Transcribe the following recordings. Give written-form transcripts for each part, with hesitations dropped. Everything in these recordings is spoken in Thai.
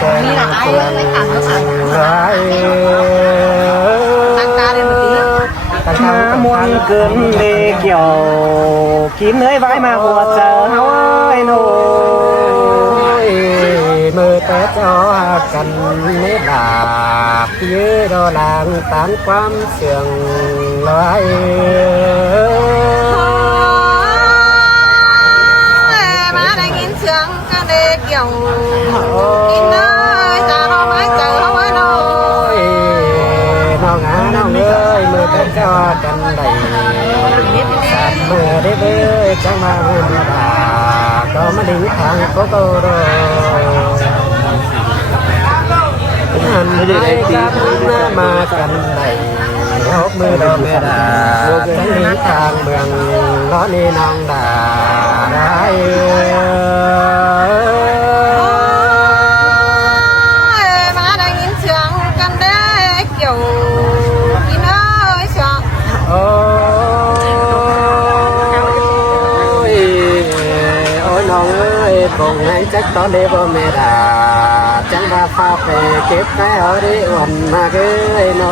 แสงเตือนไรตั้งทำมวนเกินเลเกี่ยวกินเอ้ยไว้มาหัวเจอเฮาเอ้ยโน่มือแต่จอกันไม่บาปเยอะดอลางตามความเสื่องลอยมาได้ยินเสียงกันเด็กเกี่ยวกินเลยจะรอไม่เจอเอาไว้น้อยน้องน้องเอ้ยมือแต่จอกันได้สัตว์มือได้เบ้อจังมาเมื่อดาก็มาดึงทางโกโก้โรหันไปกับหน้ามากันได้ยกมือดอกเมดาจังหนีทางเมืองล้อนี่น้องดาได้มาได้ยินเสียงกันเด็กเกี่ยวกินเลยเสียงโอ้ยโอ้ยน้องเอ้ยคงให้จักตอนเดบเมดาจังว่าพาไปเก็บแค่เอาได้วันมาเกยโน่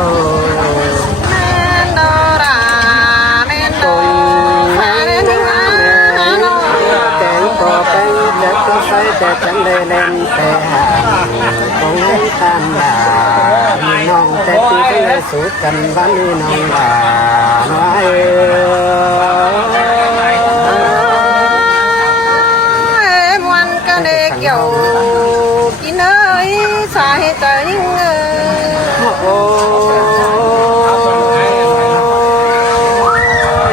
แกงปอแป้งจักก็ใส่แต่จังได้เล่นแต่หาคงให้ตามดาน้องแต่ปีก็เลยสู้กันบ้านนี้น้องดาน้อยมวนกันเด็กเกี่ยวกินเลยสาเหตุใจยิ่งโอ้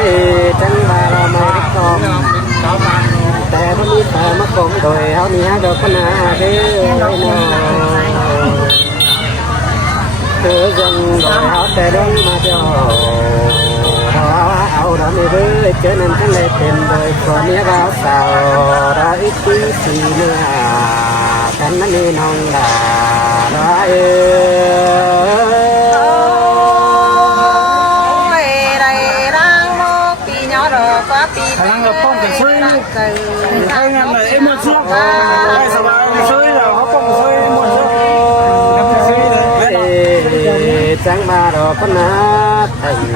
ยจังบาเราไม่ได้กองแต่พอมีแต่มากองโดยเอาเนี้ยดอกนาเด้อเธอยังโดยเอาแต่เดินมาเจ้าเอาดอกนี้เรื่อยเจอนั่นทั้งเลยเป็นโดยคนนี้เราสาวเราอีกทีสีเนื้อกันนั่นนี่น้องดาเราkhả năng là phong cảnh suy hai ngàn là em mua trước hai sáu ba suy là họ phong suy mua trước trắng ba đồ có nát thành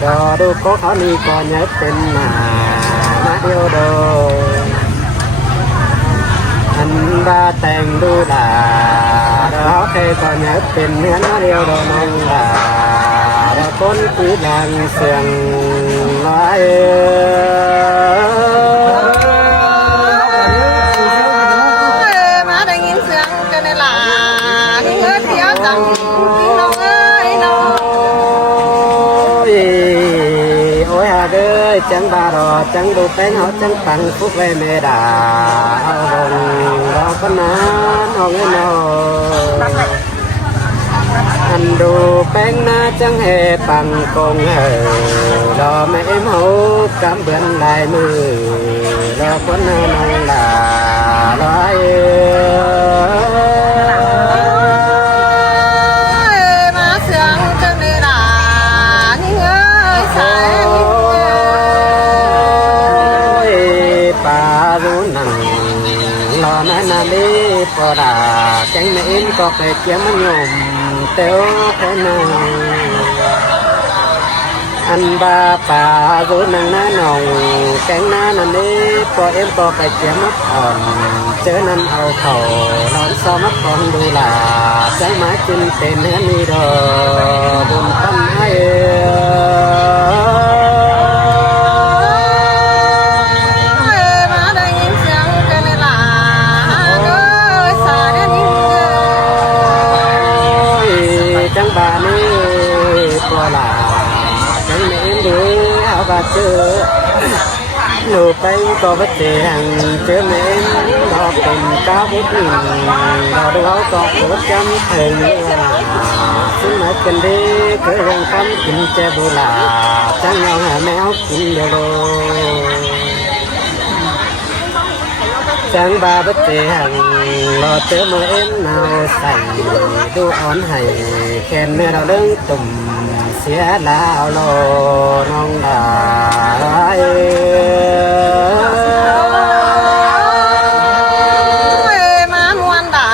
đồ đồ có khó đi còn nhớ tên mà yêu đồ anh ba tèn đu là đó khi còn nhớ tên nữa nó yêu đồ mong là con quý đàn xiềng nói má đang nhìn xiềng cho nên là những người thiếu rằng nó ơi nó ôi hà ơi chẳng ba đò chẳng đủ bén họ chẳng tặng phúc về mẹ đà hồng đó có nán hồng ấy nó anh đồ bén na chẳng hề bằng con hờ đó mẹ em hấu cảm bên lại mưa đó có na nông là nói má sướng cho nên là những ơi sai bà rú nằng lo nãy nà đi bỏ đà cánh mẹ em có phải kiếm nhôm téo cái nào anh ba bà rú nằng ná nòng cánh ná nà đi có em có phải kiếm mất hòn chớ năn ao khẩu đón so mất con đu là trái má chân tên hết đi đồ buồn tâm ai chẳng bà ní qua là chẳng mẹ em đi áo bà chưa nụ tay có vết đề hàng chưa mẹ em đó tình cá bút nhìn đó đâu áo có của trăm thầy xin nói cần đi cứ răng cắm kinh che bù là chẳng nhau hả méo cũng đều đồ chẳng ba bất kỳ hàng lo tớ mơ em nào sành đu ón hay khen mẹ đào đứng tùm xía lao lô nông đà má muôn đà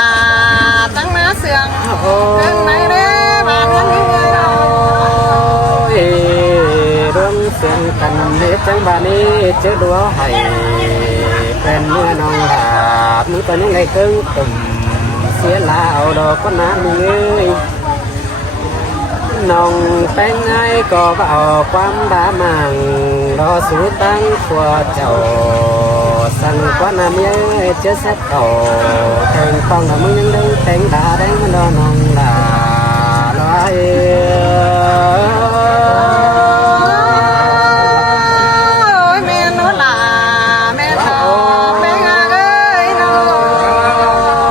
จังบานี้เจอดัวให้เป็นเมื่อน้องดาบมือตอนนี้ไงครึ่งตุ่มเสียลาวดอกก็น้ำมีเอ้ยน้องแป้งไงก็เอาความดามังรอสู้ตั้งขวเจ้าสั่งกว่าน้ำเย้ยเจอเสร็จต่อแทงฟองแล้วมึงยังดึงแทงดาแดงมันรอน้องดาลอยแม่โนลาแม่ทองแม่งาเอ้ยน้อ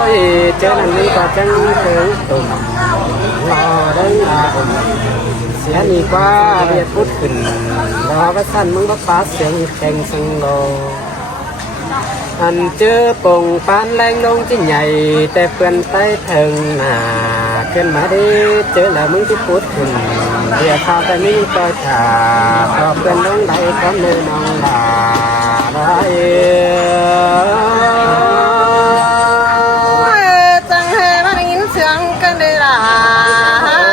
ง เจอนั่นนี่ก็จังเถิงตุ่มรอได้อาผมเสียนี่กว่าเรียกพูดขึ้นรอว่าสั้นมึงก็ฟ้าเสียงแข่งสังโลอันเจอปงปานแรงลงที่ใหญ่แต่เพื่อนไปถึงหน้าขึ้นมาดิเจอแล้วมึงที่พูดขึ้นเรียกข้าวแต่นี่ก็ชาพอเพื่อนลงได้ก็เนื้อน้องดาได้จังให้มาได้ยินเสียงกันได้ล่ะ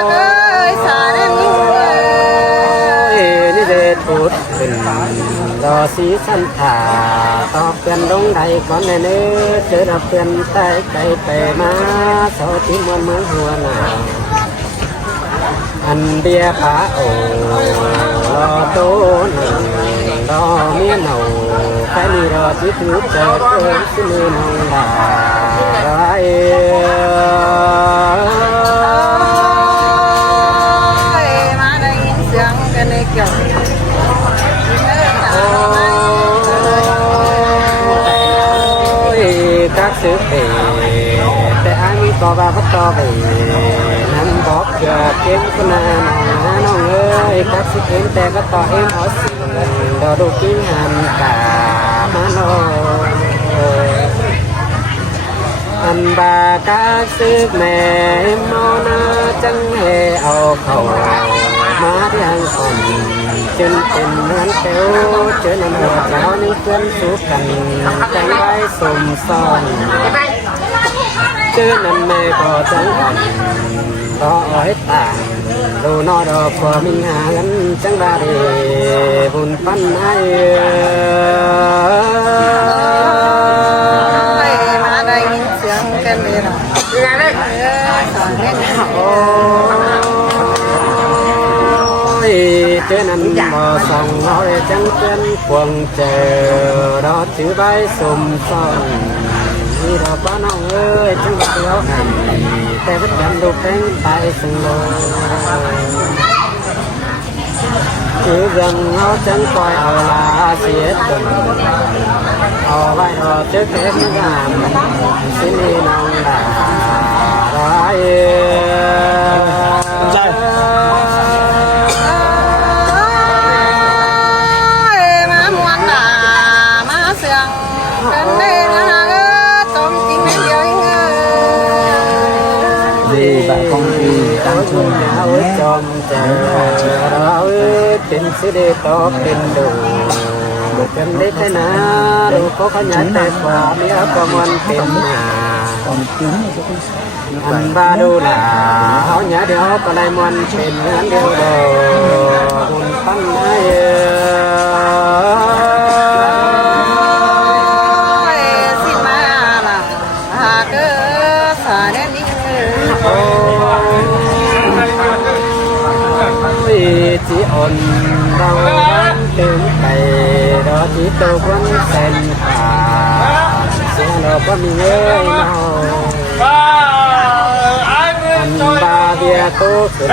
เอ้ยสายนิ่งเอ้ย นี่เด็ดพูดขึ้นรอสีสันถาตอบเพื่อนลงได้ก่อนแน่เนื้อเจอเพื่อนใต้ไกลไปมาเสาที่มวนเมืองหัวหนาวอันเดียผาโอรอโตหนึ่งรอเมียเหนาแค่นี้รอที่ถือเจอเกินสิมือน้องดาไรมาได้ยินเสียงกันในเกี่ยว các sự vềแต่อันนี้ก็ว่าพัดต่อไปนั้นบอกเกิดเก็บคนนั้นน้องเอ้ยcác sựเอ็มแต่ก็ต่อเอ็มหอสิดอดูกินหันกามาโนอันบาcác sựแม่มอนาจังเหเอาเขามาที่หังคนจนเป็นเหมือนเต๋วเจอน้ำหัวเจ้านี่เพื่อนสู้กันจังได้สมซ้อนเจอน้ำแม่ก็จังอ่อนรอให้ต่างดูนอดอกพอมีหากันจังบาดีบุญปั้นให้มาได้ยินเสียงกันเลยหรอสอนเล่นเจอนั้นบ่ส่องเอาได้จังเตือนควงเจอรอถือใบสมซ้อนนี่ดอกบ้านน้องเอ้ยจังหวะเดียวหันแต่วัดยันดูแป้งไปสังโลถือยังเอาจังคอยเอาลาเสียตุ่มเอาไว้รอเจอเก็บงามสินี่น้องดาร้ายbạn con thì tăng thương áo chom chờ áo tin sẽ đi to tin đủ cần đi thế nào đủ có khả nhát tay quả mía có món tiền à còn tiếng anh ba đô là áo nhá đeo có lại món tiền anh đeo đồ buồn tăng ai xin mà là cứ xả đến đi chỉ ổn đau tiếng cày đó chỉ tôi vẫn xem phà sẽ là có mình ơi nào anh ba bia tô khẩn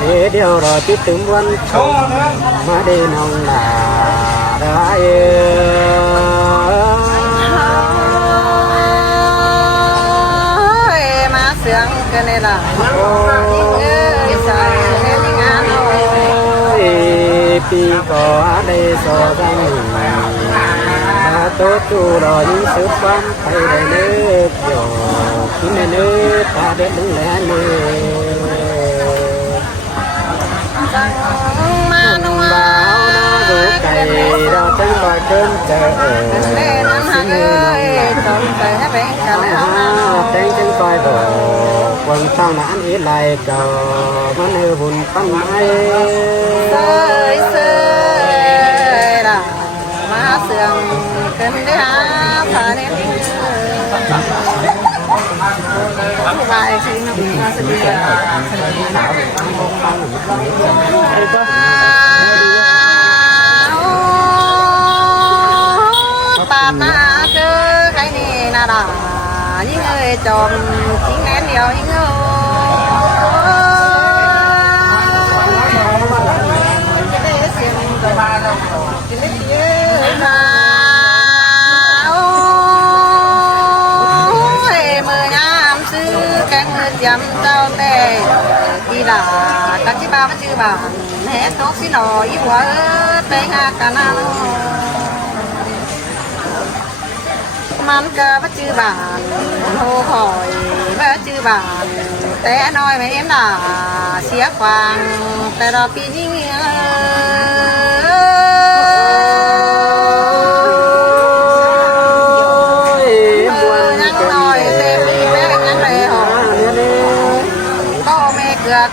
thế điều rồi chỉ tưởng vẫn không mà đi nông là đã mà sướng cái này là pi có đây so răng ta tốt chu đò những sự quan thay đầy nước dồ khi này nước ta đến đứng lẽ nước mà nó báo nó rủ cày đó chân coi cơm chờ lên ăn hàng ơi trộm tới hết bên cả lẽ tên chân coi đồ quần sau nãn ý lại cờ nó nêu buồn tâm ai sơi sơi cần đấy hả phở nên bài khi nó sẽ đi bà ta chơi cái này là đà những người chồng chính nén nhiều những người dầm tao tè đi là các chị ba vẫn chưa bảo hết tốt xí lò ít quá tê ha cả na man cơ vẫn chưa bảo hô hỏi vẫn chưa bảo té nói với em là xía quàng té đó pi những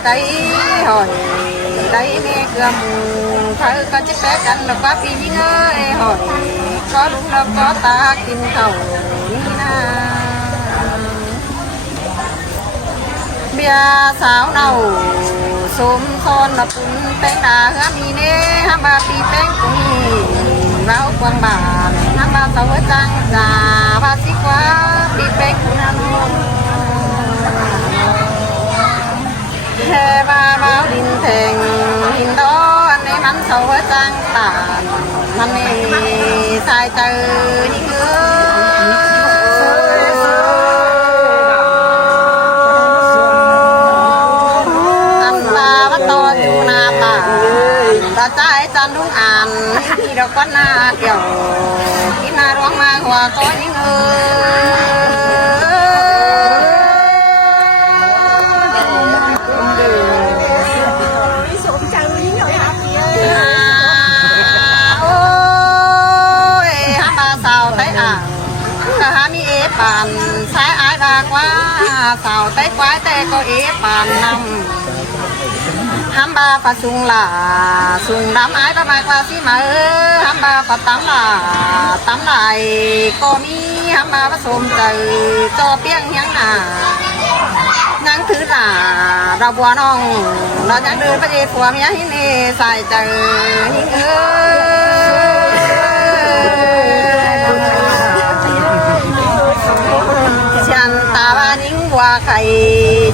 cái hỏi đấy mẹ cầm thấy con chiếc bé cắn nó quá phi những ơi hỏi có đúng đâu có ta kim khẩu na bia sáo đầu xôm son là cũng bánh đá hả mi nè ham ba pi bánh cũng vào quang bản ham ba sáu với trang già ba xí quá pi bánh cũng ăn hè ba bao đình thèn hình đó anh em ăn sâu với trang tàn anh ấy sai từ những anh ba bắt to dù na bà ta trái chân đúng ăn khi đâu có na kiểu khi na đoán mang hòa có những bàn sai ai ra quá sao tay quái tay có ý bàn năm ham ba phải sung đám ai ba mai qua xí mà ham ba phải tắm lại có mi ham ba phải xôm trời cho tiếng nhắn nhắn thứ là đào bùa nong nó nhắn đưa phải đi phùa mía hin đi xài trời những chàng ta ba những hoa khay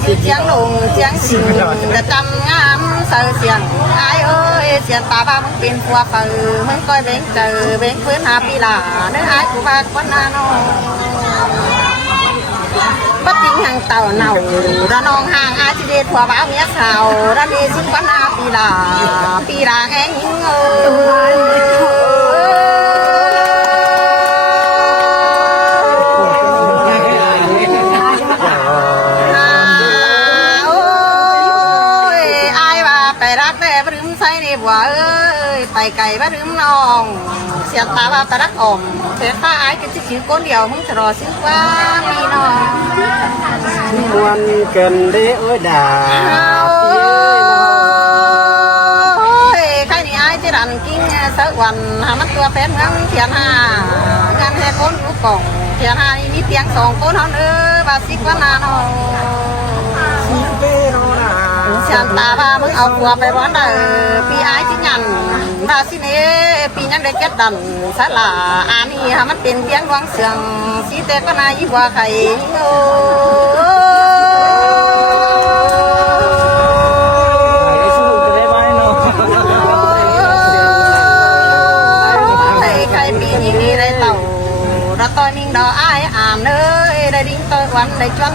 chỉ chàng lùng chàng xinh đã trăm ngắm sờ xiang ai ơi chàng ta ba muốn tiền hoa phở muốn coi bên trời bên phước happy là nơi ai của ba con nó bất tính hàng tàu nào ra non hàng ai chỉ đi thua báo mía xào ra đi xuống quán happy là anh những quả ơi tay cày bắt đứng non xe ta ba ta đắc ổn thế ta ai cái chữ con điều muốn trò xin quá mi nó muôn cần để ôi đà cái này ai chứ đàn kinh sợ quần hà mắt tua phép ngăn thiền hà ngăn he con của cổng thiền hà đi tiếng sòng con hơn nữa và xin quá na nó chàng ta ba mới học quaไปbón đời pi ai chứ nhằn ta xin ế pi nhắn để kết đàn sẽ là anh hi ha mất tiền tiếng quang sương xí tê con ai qua khay khay pi như đi đây tàu đó tôi mình đó ai ăn ơi đây đinh tôi quán đây chuẩn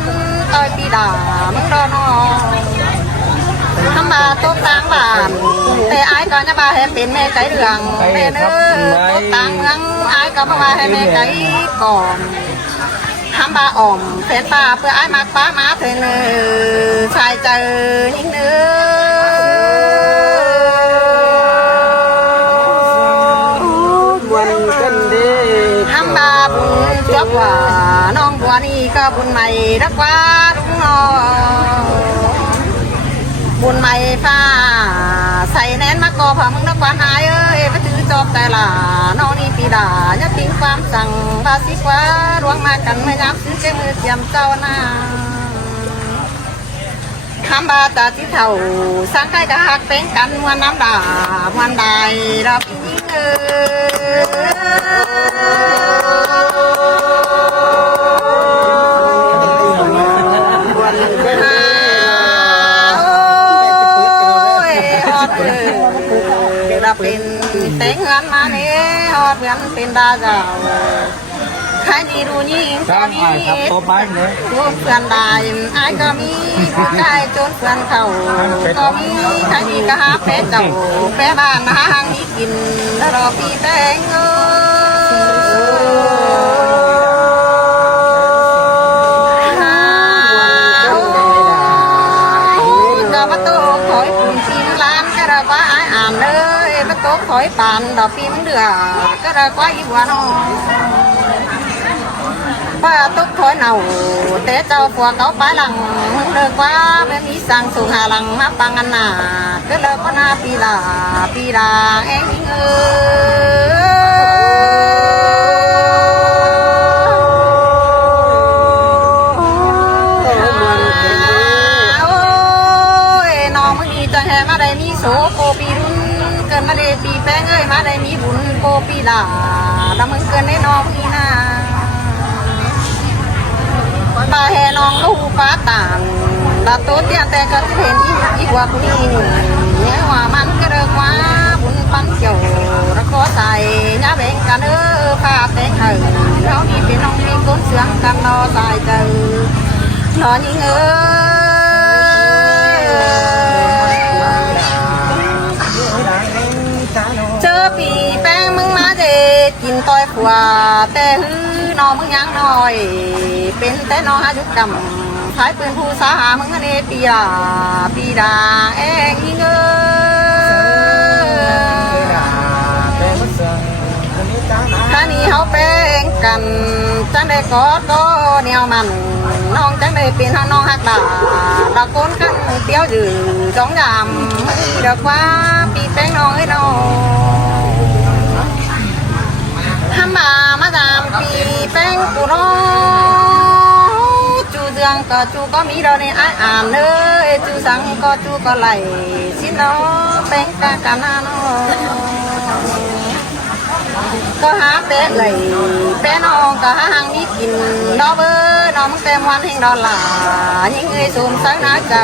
tôi pi đà muốn đó nó thăm bà tốt táng bà để ai có nhà bà hết bên mẹ cái đường để nữa tốt táng ngắn ai có bà hết mẹ cái còn thăm bà ổn phết bà vừa ai mặc bà má thì xài chờ những nữa thăm bà bún chóc quả non quả đi có bún mày rất quá đúng rồi buồn mày pha say nén mắt co phẳng nó quán ai ơi cái thứ cho tay là nó đi ดาเนี่ยทิ้งความสั่งภาษีกว่าร่วงมากันไม่ยับซื้อเจ้ามือเทียมเจ้าหน้าคำบาตาที่เท่าสร้างใครก็หักเป็นกันมวนน้ำด่ามวนใดเราพี่ยิ่งเราเป็นเต็งเงินมาเนี่ยฮอดเงินเป็นดาเจ้าใครดีดูยิ่งก็มีรูปเพื่อนได้ไอ้ก็มีผู้ชายจนเพื่อนเขาก็มีใครดีก็หาแพ้เจ้าแพ้บ้านหาหางนี้กินแล้วรอพี่แป้งขอยปานดอกปีมันเดือก็ได้ก้อยอีบัวน้องป้าตุ๊กถอยเน่าแต่เจ้าผัวเขาไปหลังเลิกว่าไม่มีสั่งสูงหาหลังมาปังอันหนาก็เลิกก็นาปีลาเองน้องมึงดีใจแห่มาได้มีโสโกปีรุ่นเกินมาได้ปีแป้งเอ้ยมาได้มีบุญโกปีลาแล้วมึงเกินได้น้องพี่นาตาแห่น้องลูกป้าต่างตาโตเตี้ยแต่ก็เห็นอีกว่าคนนี้เนี่ยว่ามันก็เลิกว่าบุญปันเกี่ยวแล้วก็ใส่น้าแบ่งกันผ้าแต่งเหยเราดีเป็นน้องมีก้นเสืองกันรอใส่เจอนอนยิงเจอปีแป้งมึงมาเด็ดกินต้อยผัวแต่นอมึงยังน้อยเป็นแต่นอหายุกรรมขายปืนผู้สาหามึงเนปีดาเองยิงท่านี้เขาเป็นกันจังได้กอดก็แนวมันน้องจังได้เป็นน้องหักดาเราโกนกันเตี้ยวดื้อจ้องยามเด็กว่าปีแป้งน้องเอ้ยน้องทำมาดามปีแป้งกูน้องจูเดืองก็จูก็มีเราในอ่านเลยจูสังก็จูก็ไหลสิน้องแป้งกากันน้องก็หาแป้งไหลแป้งน้องก็หาหางนี้กินดอกเบอร์น้องเต็มวันแห่งดอลลาร์ยิ่งเอ้ยสมสังน่าเจอ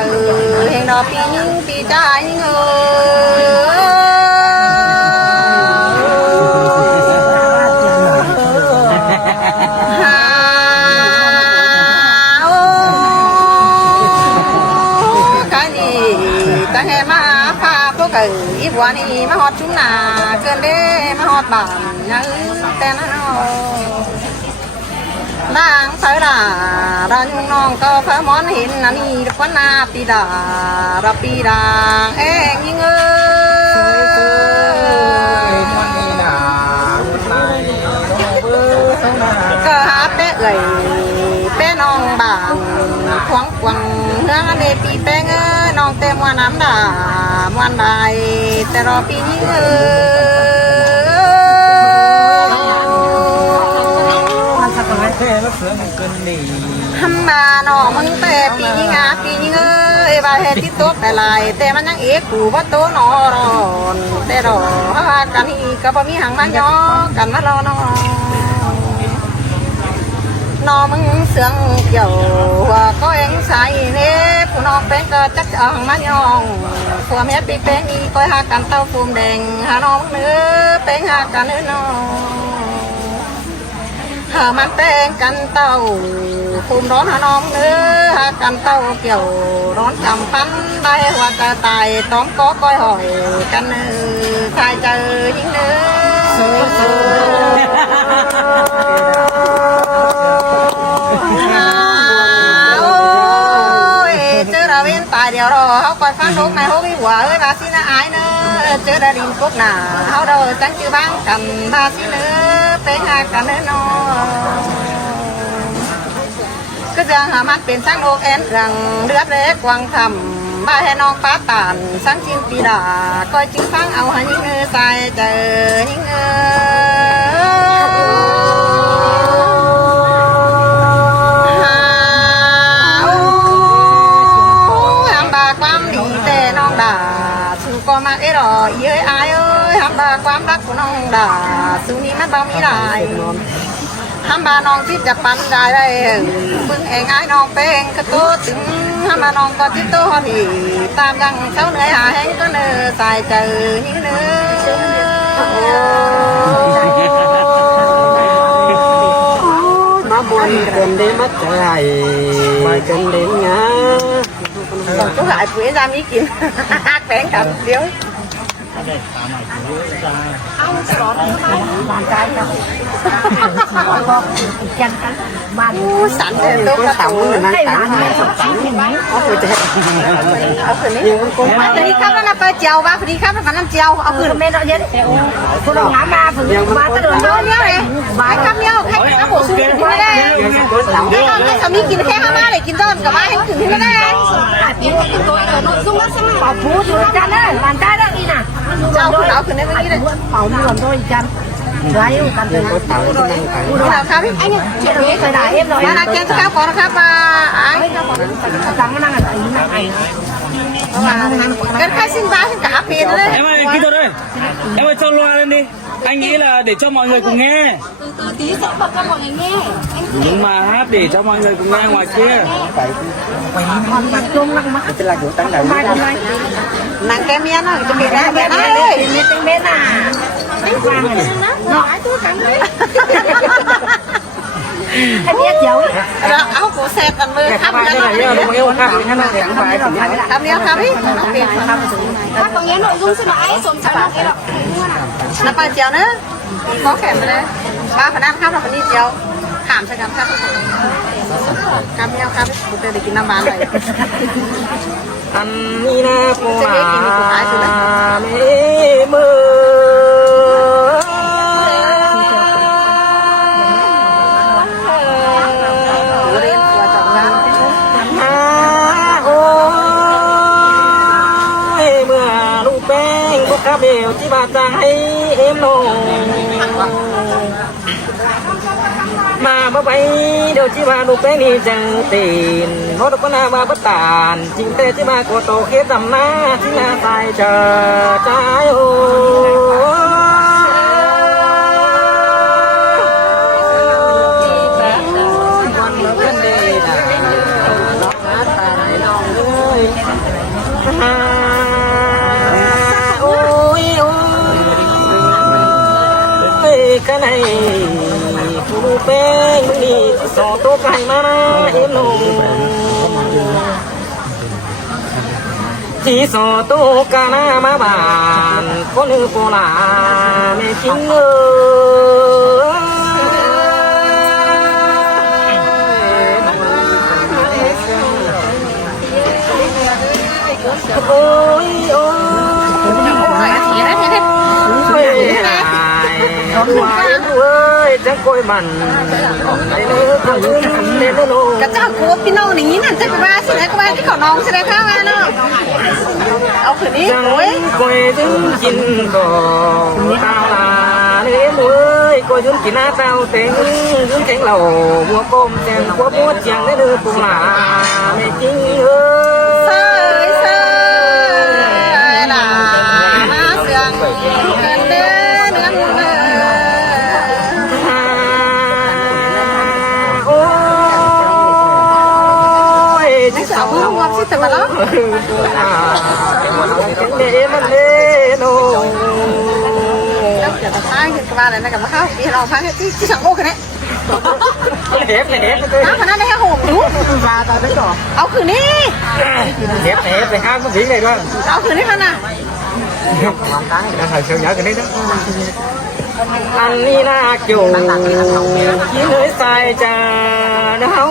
แห่งดอกปียิ่งปีใจยิ่งอีบัวนี่มาฮอดชุ่มนาเกินเด้มาฮอดบ้านยังแต่นั่นนางสายลาดายุงน้องก็พระมอนเห็นอันนี้คนนาปีดารับปีดาเอ็งยิงก็หาเป๊ะเลยเป๊ะน้องบ้านควงควงเนื้อในปีแป้งน้องเต็มวันน้ำด่าวันใดแต่รอปีนี้มันสักหน่อยแค่แล้วเสือมันเกินหนีทำมาหนอมึงแต่ปีนี้งาปีนี้บาเหตุที่โต๊ะแต่ลายแต่มันยังเอกกูว่าโต๊ะนอรอนแต่รอกันอีกก็พอมีหางมันย่อกันมารอนอนอมึงเสืองเกี่ยวว่าก็เองใส่เน่ผู้น้องเป็นก็จักอ่างมันยองผัวเมียปีเป็นอีก็หากันเต้าฟูมแดงหาน้องเนื้อเป็นหากันเนื้อน้องหามันเป็นกันเต้าฟูมร้อนหาน้องเนื้อหากันเต้าเกี่ยวร้อนจำปันได้ว่าจะตายต้องก็ก้อยหอยกันเนื้อใครเจอยิ่งเนื้อเจอเราเว้นตายเดี๋ยวรอเขาคอยฟังลูกแม่เขาวิหัวเอ้ยบาสินะอายเนอเจอได้ดินกุ๊กหนาเขาเดินจังจื้อบ้างกันบาสิเนอเป็นหากันเนอนก็จะหามันเป็นช่างโลกแอนรังเลือดเล็กวังทำบ้าให้น้องป้าตานสังชินปีดาคอยจึงฟังเอาหายิ่งใส่เจอยิ่ง สุนี้มันบ่มีหลายทำบาน้องที่จะปันได้ได้มึงเองไอ้น้องเป็นกระโตถึงทำบาน้องก็ที่โตนี่ตามยังเช้าเหนื่อยหาแห้งก็เนื้อใส่เจอนี่เนื้มาบนกันได้มัดใจกันเด่นงา còn chú lại quỷ ra mỹ kim bén cầm điếu sẵn thì tôi có tàu mình ăn sẵn có người trẻ nhưng con đi khắp nó phải trèo ba phải đi khắp nó phải năm trèo ông người mẹ nó chết cô đồng ngã ba phải ba tới đường đó nhớ này vài khắp nhau khách nó bổ sung như thế đây cái con cái sắm điกินแค่5 đểกินต้นกับบ้านให้ถึงที่ได้nội dung nó sẽ bảo phú chú cha đấy bàn tay đó đi nè cháu cứ nói cứ nói với đấy bảo mượn thôi chăn gái yêu cần phải nào khá biết anh chuyện đấy phải đợi em rồi là trên cao có khá ba ai trắng nó đang ở đây cái khai sinh ba sinh cả phía đấy em ơi kia đây em ơi cho loa lên đi anh nghĩ là để cho mọi người cùng nghe từ tí sẽ bật cho mọi người nghe nhưng mà hát để cho mọi người cùng nghe ngoài kia nàng kem miên nó cho miền này ơi miền bên à nó anh biết dấu áo của xe còn mưa khắp ra khắp nhớ khắp ít các con nhớ nội dung xin lỗi sồn sạch nó kia nó phải chiều nữa có kèm rồi đấy 3/5 khắp là phải đi chiều khảm sẽ khắp khắp nhau khắp một tên đểกินน้ำbán này อันนี้นะปูนาเมมือโอ้ยเมื่อลูกแป้งพวกข้าเบลที่บาดใจเอ็มลงมาบ่ไปเดี๋ยวที่ว่าลูกแป้งนี่จังตีนเพราะลูกก็น่ามาบัดตานจริงแต่ที่มาโกโตเคสดำหน้าที่น่าตายเจอใจโอ้วันเมื่อวันเดย์น่ะน้องอาตายน้องเลยโอ้ยโอ้ยกันไหนผู้เป็นนี่สอตัวไก่มาเอ็นลงที่สอตัวกานามาบานคนนึกโบราณไม่จริงโอ้ยโอ้ยจะโกยมันไอ้เนื้อคนเล่นโลกระเจ้าครัวพี่น้องนี้นั่นจะไปว่าสิไหนก็ว่าที่เขาน้องสิไหนข้าวเนาะเอาคืนนี้โอ้ยโกยถึงกินก่อนตาลาเนื้อมวยโกยถึงกินหน้าเต้าเต็งถึงแข็งเหล่าหัวก้มแจงหัวม้วนเจียงได้เนื้อปูหลาไม่จริงเอ้ยเซ่ล่ะมาเสียงกันเด้อเนื้อมือsao không ngon xí mà lắm để mình lên đâu giờ ta phá cái ba này nó cầm khao điเราphá cái chỉสั่งโอ้กันเนี่ยเด็บน้ำขนาดนี้หอมดูมาตอนนี้ก่อนเอาคืนนี้เด็บไปห้ามก็วิ่งเลยด้วยเอาคืนนี้ขนาดความตั้งจะใส่เสื้อเยอะกันนี้นะอันนี้น่าจูกินเลยใส่จานเฮา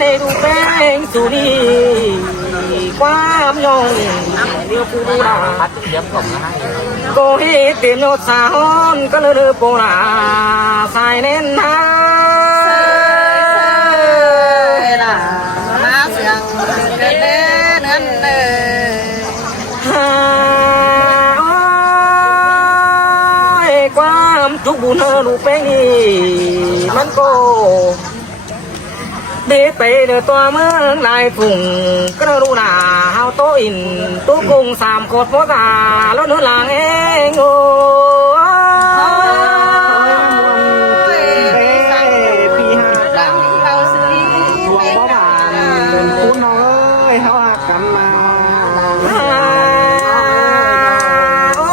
ในดูแป้งสุรีความยงเดียวผู้ดีราโกหิเตรียมโยสาวก็เลยโปราสายเน้นนามาเสียงเกิดเล่นนั่นเลยความ จุกบุญลูกแป้งนี่มันก็เด็กไปเดือตัวเมืองลายฝุ่งกระดูนาเฮาโตอินตุกุงสามโคตรโมตาแล้วเนื้อหลังเองโอ้พี่ฮะดังเราซื้อหลวงพ่อบานคุณน้องเอ้ยเขาหักกันมาโอ้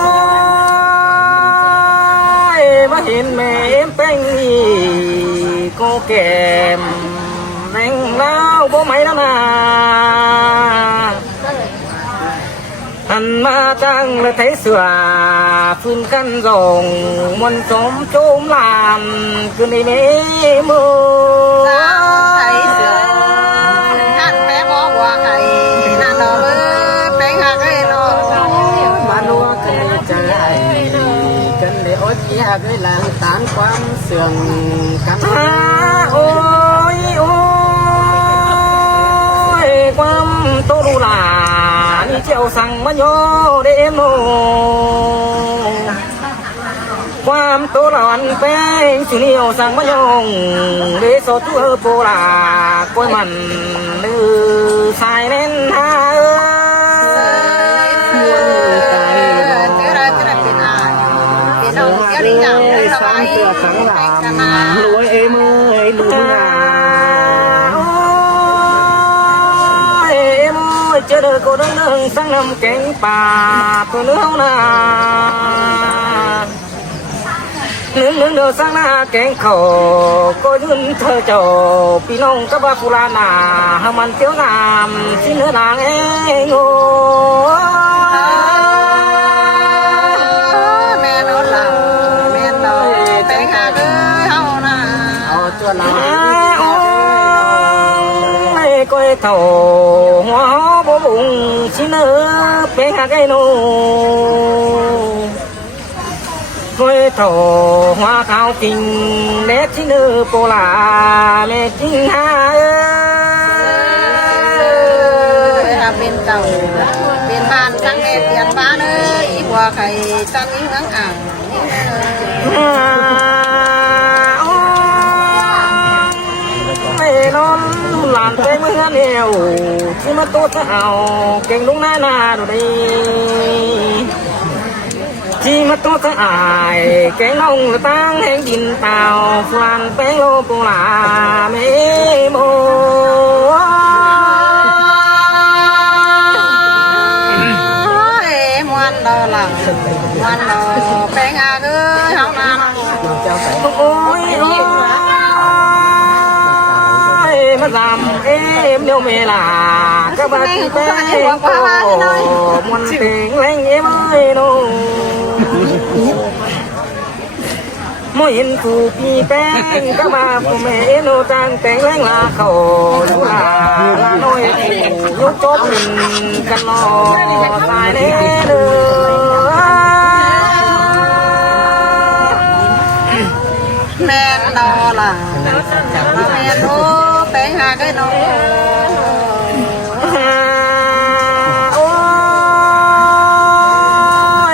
ยมาเห็นแม่แป้งนี่ก็แก่แม่งแล้วบ่ไหมแล้วนะอันมาจังและไทยเสือฟื้นกันส่งมนสมโจมลานขึ้นในเมมือไทยเสือท่านแม่บอกว่าไก่นั่นเราเป็นหักให้เรามาลัวกันใจกันได้อดอยากได้หลังตานความเสื่อมกันโอ้ยโอ้ยความโตรูลานี่เจ้าสั่งมาโยเดโมความโตร้อนแป้งสุนียวสั่งมาโยงเดโซตัวโปลากล้วยมันลือสายเน้นหาสังเตือสังหลามรวยเอ้เมื่อยลืมงาเอ้เมื่อยเจอเด็กก็เดินสังน้ำแกงป่าตัวเนื้อนาเนื้อสังหน้าแกงเขาก็ยืนเธอเจ้าพี่น้องกับว่ากุลานาหามันเตี้ยวงามที่เนื้อนางเองโง่ตัวเราไม่ก้อยเท่าหัวบ่บุงชิเนื้อเป็นหาไก่โนก้อยเท่าหัวขาวจริงเล็กชิเนื้อโปลาแม่จริงหาเป็นเก่าเป็นบ้านสังเกตเปลี่ยนบ้านเลยหัวไข่จันยิ่งอ่างนอนหลานไปเมื่อเดียวที่มาตัวจะเอาเก่งลุงหน้าดูดีที่มาตัวจะอายเก่งน้องตั้งแห่งดินเต่าฟลานแป้งโลปุลาเมโมวันดอหลังวันดอแป้งอาเกยเฮานาโอ้ยมาทำเอ็มเดียวเมล่าก็มาที่แป้งโตมันเต่งแรงเอ็มเอ้ยโน่ไม่เห็นกูพี่แป้งก็มาผู้แม่โน่ตั้งแต่งแรงลาเขาดูลาหน่อยยกจบกันรอตายแน่เลยแม่ดอหลังแม่โตแป้งหาไก่โนโอ้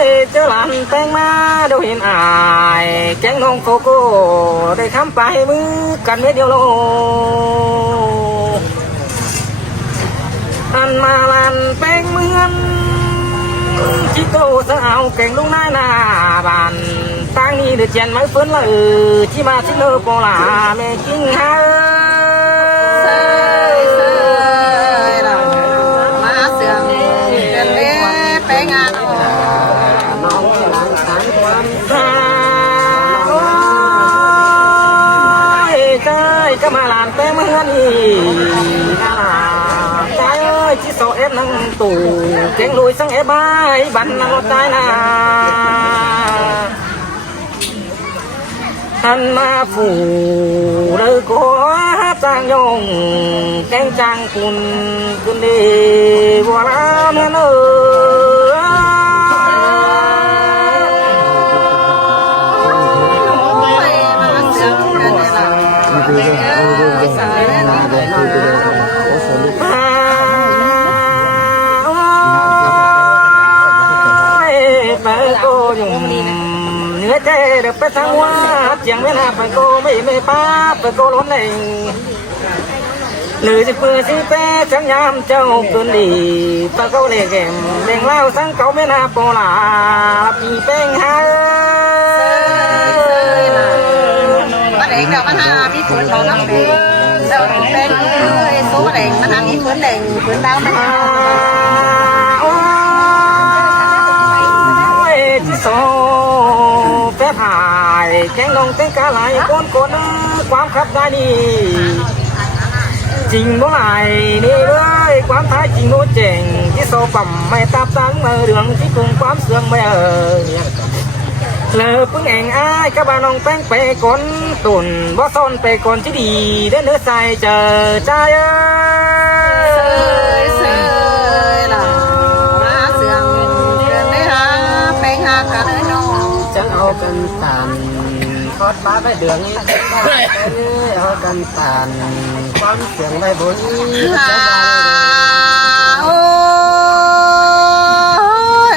ยเจ้าหลานแป้งมาเดี๋ยวเห็นอายแก๊งน้องโกโก้ได้คำไปมือกันไม่เดียวโลอันมาลันแป้งเมืองจิโก้สาวแก่งลุงนายนาบานตั้งนี้เดือดเจียนไม่ฟื้นเลยที่มาที่เนื้อโปลาแม่กิ้งฮามาเสื่อมกันเล่ไปงานน้องหลานสานความตาโอ้ยใจก็มาลานแป้งเมื่อนี่น่าใจเอ้ยที่โซเอฟนั่งตู่เก่งลุยสังเอบ้ายบันนั่งรถใจนาท่านมาฝูเลยก็จางยงแกงจางคุณคุณดีบัวลาเนื้อเนื้อ ใจ แก่เด็กไปทางว่าเจียงไม่น่าไปโกไม่ป้าไปโกล้นเองหรือจะเปิดสิเป้จังยามเจ้าเกินดีปะเขาเล่แกมเด้งเล่าสังเขาไม่น่าโปลาปีเป้งหามาเด็กเดี๋ยวมาหาพี่ฝนเราน้ำเด็กเดี๋ยวเป็นโซ่เด็กมาหาพี่ฝนเด็กฝนดาวมาหาที่โซ่แพ้ถ่ายแกงลงเต้นกาไหลคนความขับได้ดีจริงบ่ไหลนี่เลยความท้ายจริงโน้เจ๋งที่โซ่ปั่มไม่ตับตั้งมือเรื่องที่กรุงความเสื่อมไม่เลอพึ่งเองอ้ายกับบ้านน้องแป้งไปก่อนตุ่นบ่ซ่อนไปก่อนที่ดีเด้อเนื้อใส่เจอใจเสยล่ะมาเสื่อมเดินได้หาไปหากันเลยน้องจังเอากันตันทอดมาไปเดืองนี้เอากันตันความเสียงได้บนโอ้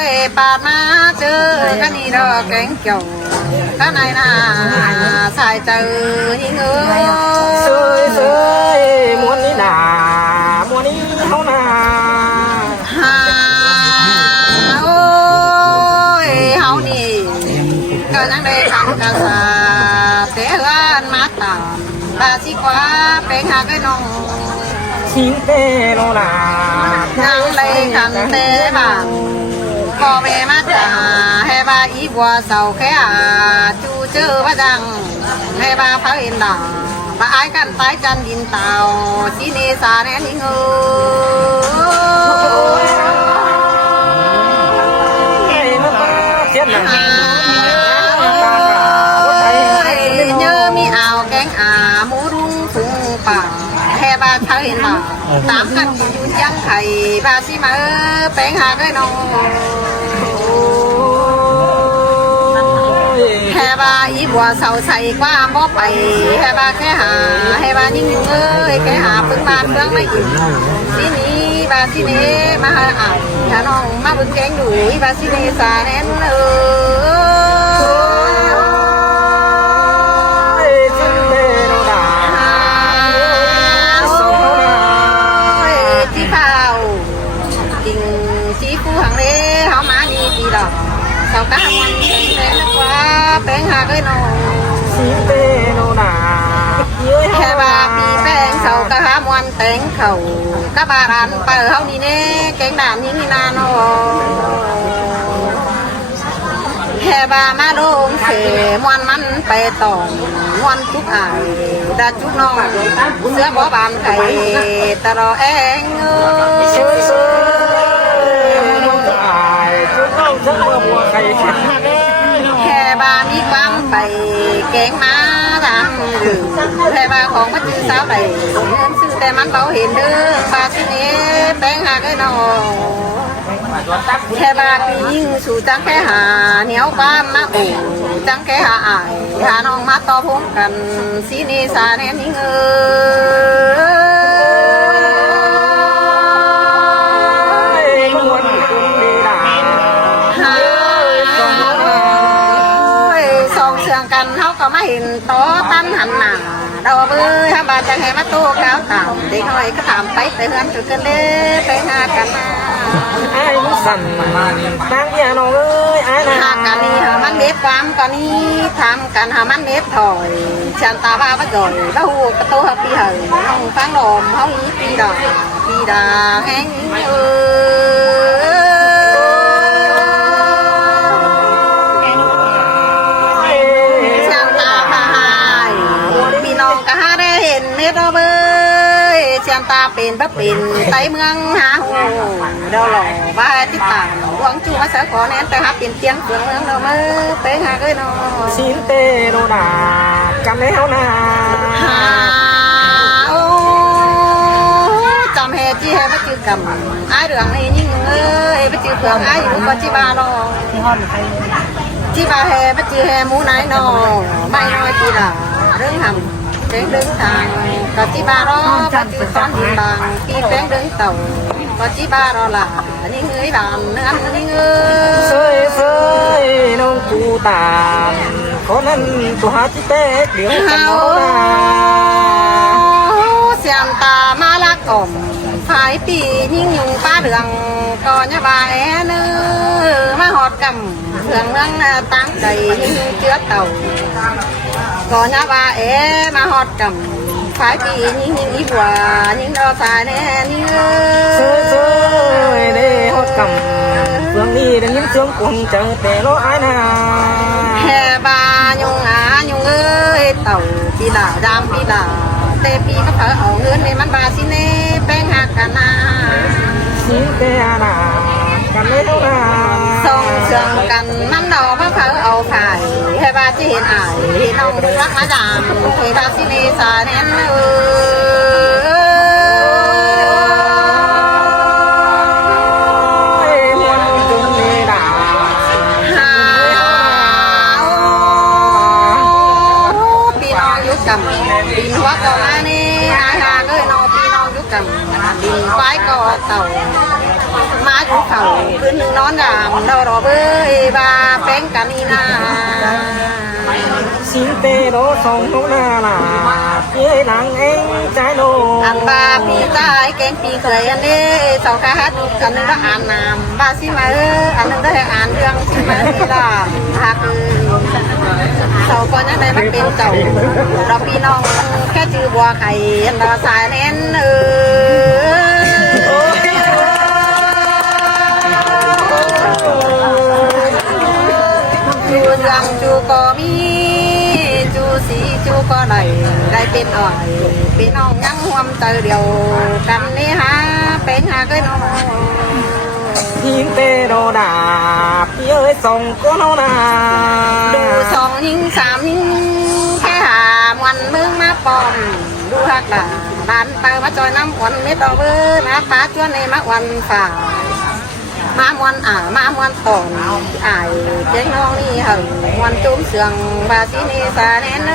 ยปาดมาเจอกันนี่ดอกแกงเกี่ยวกันไหนน่ะใส่เจอยิ่งเอ้ยเสยม้วนนี้หนาม้วนนี้เฮาหนาโอ้ยเฮานี่ก็ยังได้ทำกันซาเตะกันมาตามบาสิกว่าเป็นหากันน้องชิงเตโนนายังได้กันเตะบ้างพ่อแม่มาจ่าให้บาอีบัวเสาแค่จูเจอว่าจังให้บาพระเอ็นดามาไอ้กันตายจันดินเต่าสีเนสาแนนิเงเยอะมีอ่าวแกงหมูรุ่งฟุ้งป่าแค่บาเธอเห็นต่อตามกันกินยุ่นยังไข่บาสิมาแป้งหาได้น้องแค่บาอีบัวเสาใส่กว่าบ่ไปแค่บาแค่หาให้บายิ่งเอ้ยแค่หาพึ่งบ้านเมืองไม่อิ่มทีนี้บาสิเนมาหาอ่านถ้าน้องมาบึงแกงอยู่บาสิเนสาแน่นเสาก้าวันเป็นนักว่าแป้งหาเอ้ยน้องสีเตโนนาแค่บาปีแป้งเสาก้าวันแป้งเขาก้าบารันเปิดเฮานี่เน่แกงด่านนี่นี่นาโนแค่บามาโดงเสมวนมันไปต่อมวนทุกอายดาจุกน้องเสือบ่บานไก่ตะรอเองแค่บามีความไปแกงมาทำดื่มแค่บาของมาจื้อสาวใดเงินซื้อแต่มันเบาเห็นเด้อบาสิเนี้แป้งหาได้นอแค่บาปียิ่งสู่จังแค่หาเหนียวความมาอู่จังแค่หาอายหาน้องมาต่อพงกันสีนีสาแนนยิ่งกันเขาก็มาเห็นโต๊ะตั้นหันหน้าเราเบื่อบาจังให้มาตู้ก้าวตามเด็กน้อยก็ถามไปเตือนจุดกันเลยไปหากันมาไอ้สั่นตั้งยาน้องเอ้ยไอ้หากันนี่หามันเด็บความกันนี่ทำกันหามันเด็บถอยฉันตาบ้าบ้าจ่อยบ้าหูกระโตหักปีเหยน้องฟังลมเขาอีปีดาแห้งเราเบยเชียงตาเป็นพระปิ่นไตเมืองหาหูเราหล่อบ้าที่ต่างหวังจูมาเสือขอแนนแต่หาเปลี่ยนเตียงเฟืองเมืองเราเมื่อเตะหาเลยน้องสินเตโนนากันแล้วนาโอ้จำเหตุที่ให้พระจือกำไอ้เรื่องนี้ยิ่งเอ้ยพระจือเฟืองไอ้อยู่ก็จีบาลอจีบาแห่พระจือแห่หมูนายนอไม่น้อยปีละเรื่องทำแป้งดึงทางก็จีบารอก็จืดซ้อนบางปีแป้งดึงเต่าก็จีบารอละนี่เงยบานเนื้อนี่เงยเสยน้องกูตาม คนนั้นตัวหาที่เป๊กเดี๋ยวกันโน้น เสียมตามาละก่อมภายปียิ่งยุงป้าเดืองก่อนยาบายเนื้อมาหอดกำเพื่องเมืองตั้งใจยิ่งเชื้อเต่าก่อนยาบายมาหอดกำภายปียิ่งอีบัวยิ่งดอกสายแน่เนื้อ ซื้อได้ฮอดกำเพื่องนี้ได้ยินเสียงกวงเจอแต่ล้ออายนา แห่บายุงยุงเอ้ยเต่าปีดาดำปีดาเตปีก็เผาเอาเงินในมันบาสิเน่แป้งหักกันนา สิเตอานากันเลยเท่านา ส่งเชิงกันมันดอกมะพร้าวเอาขายให้บาสิเห็นอายเห็นน้องรักมาดามเคยบาสิเนสาแน่นมวนจนเนดา หาพี่น้องยุกำดินหัวก่อมานี่หาเลยน้องพี่น้องยุกำดินควายก่อเต่ามาอยู่เขาขึ้นหนึ่งนอนยามเรารอเบ้ยบาแป้งกันนี่นา สิเตโรสองโนนาลาเย้หลังเองใจโน อันบาปีใจแกงปีเคยอันนี้สองขาดูอันนึงก็อ่านนามบาสิมาอันนึงก็ให้อ่านเรื่องสิมาที่ล่ะหักเสาก่อนยังไงมันเป็นเจ้าเราพี่น้องแค่ชื่อบัวไข่เราสายเน้นจูจังจูก็มีจูสีจูก็ได้เป็นอ่อยพี่น้องยังห่วมเจอเดียวกันนี่ฮะเป็นหาก็น้อง ทีมเตโรดาพี่เอ้ยส่งก็โนนา ดูสองยิงสามยิงแค่หาวันมึงมาปอมดูหักหลาบ้านเตอมาจอยน้ำวันเม็ดดอกเบอร์นะป้าชวนในมาวันฝ่ามาวันมาวันตอนอายเจ๊งน้องนี่เหรอวันจุ้มเสียงบาสินีสาแน่นมั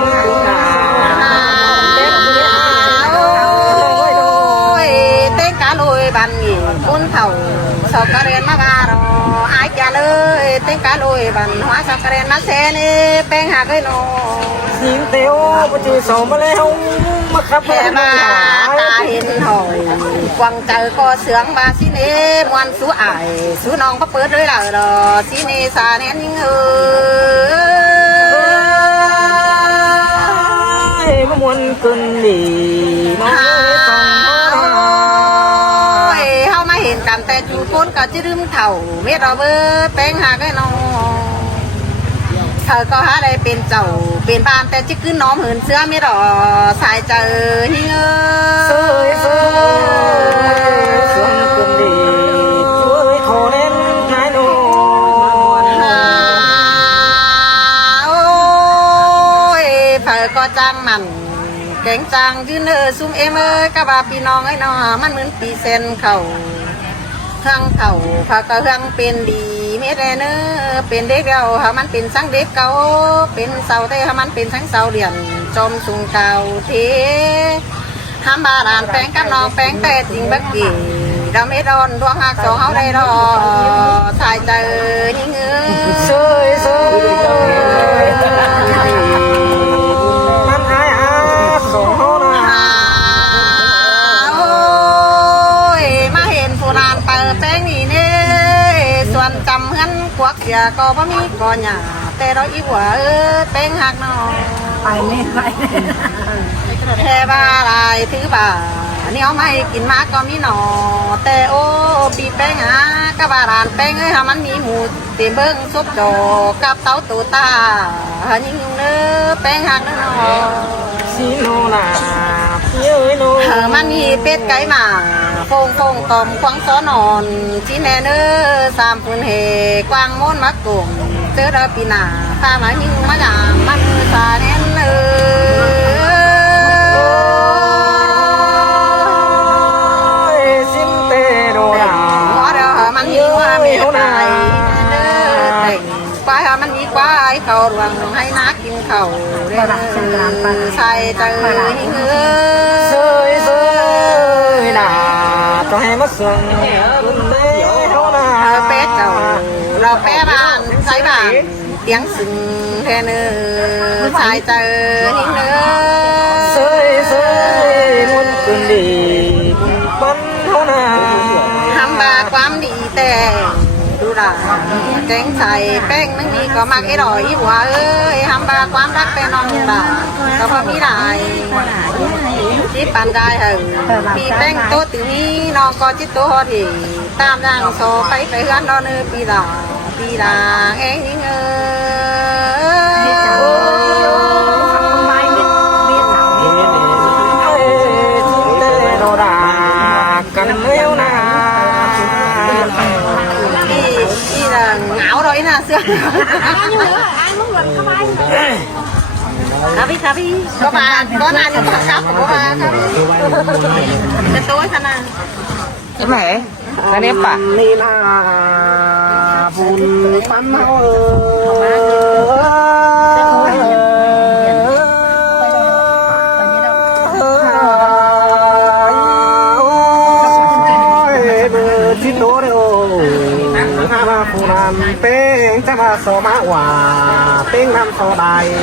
นดูนา เต้กาลอยบันนี่คนเฒ่าสอกกระเรียนมาการออายจะเลยเต้กาลอยบันหัวสอกกระเรียนมาเซนี่แป้งหักเลยโน ทีมเตโอมาจือสองมาแล้วมาขับ แค่มาตาเห็นหอยกวางเจอก็เสืองบาสิเนมวนสู้อายสู้น้องก็เปิดเลยล่ะดอสิเนสาเนนยิงมามวนกินดีน้องส่งเฮามาเห็นกันแต่จูคนก็จะลืมเถ่าเม็ดเราเบอแป้งหาก็น้องเธอก็หาได้เป็นเจ้าเป็นบ้านแต่จะขึ้นน้อมเหินเสื้อไม่รอสายเจอหิ้งสวยส่วนกินดีช่วยขอเล่นนายโน เธอก็จังมันแกงจังยืนซุ่มกับบาพี่น้องไอ้น้อมันเหมือนปีเซนเขาทั้งเขาพาก็ทั้งเป็นดีเม็ดเนื้อเป็นเด็กเราหามันเป็นสังเด็กเก่าเป็นเสาเทหามันเป็นสังเสาเดียนจมสุงเก่าเททำบาดานแป้งกับน้องแป้งแต่จริงบักกี่เราไม่รอนดวงหักสองเขาได้รอสายเจอยิ่งสวยมันหายส่งเขานะ มาเห็นผู้นานเปิดแป้งนี่เน่ส่วนจำเงินควักเสียก็บ่มีก่อนหยาแต่เราอีหัวแป้งหักน้องไปไม่ไปแค่บ้าอะไรถือบ่านี่เอาไม่กินมากก็มีหนอแต่โอ้ปีแป้งกับบาดานแป้งมันมีหมูเต็มเบิ้งซุปจอกับเต้าตูตายิ่งเนื้อแป้งหักน้องสิโนนาพี่เอ้ยโนมันมีเป็ดไก่หมาฟงตอมควงซ้อนอนที่แน่เนื้อสามพื้นเหกวางม้วนมักกลุ่มเจอเราปีหนาพามาหิ้งมาหยามมันสาแน่นสินเตโรดา หัวเดียวมันหิ้งว่าไม่ได้เนื้อแต่งควายมันมีควายเขาหลวงให้นักกินเขาเรื่องใส่เจอหิ้งสวยดา cho hay mất sườn lê hô là phép rồi phép bàn giấy bàn tiếng sừng thế nữa sai tờ hình nữa sơi sơi muốn cơn đi bắn hô là hăm ba quám đi tèดูด่าแกงใส่แป้งนั่งนี่ก็มักไอ้ดอยหัวเอ้ยทำบาความรักแป้งน้องด่าก็พอมีได้ที่ปานได้เหรอปีแป้งโตตื่นนี้น้องก็จิตโตที่ตามร่างโซไปกันนอนปีด่าเอ้ยเอ้กันเร็วนะ ngạo rồi nè xưa ai muốn lần không ai cà phê có bà có nào nhưng mà cắp của bà cái tối thanh à cái mẹ cái nếp à ni na bùn pan hao chín đố đấy ô ha ba phù làm tên chắc là số mã quả tên năm số đài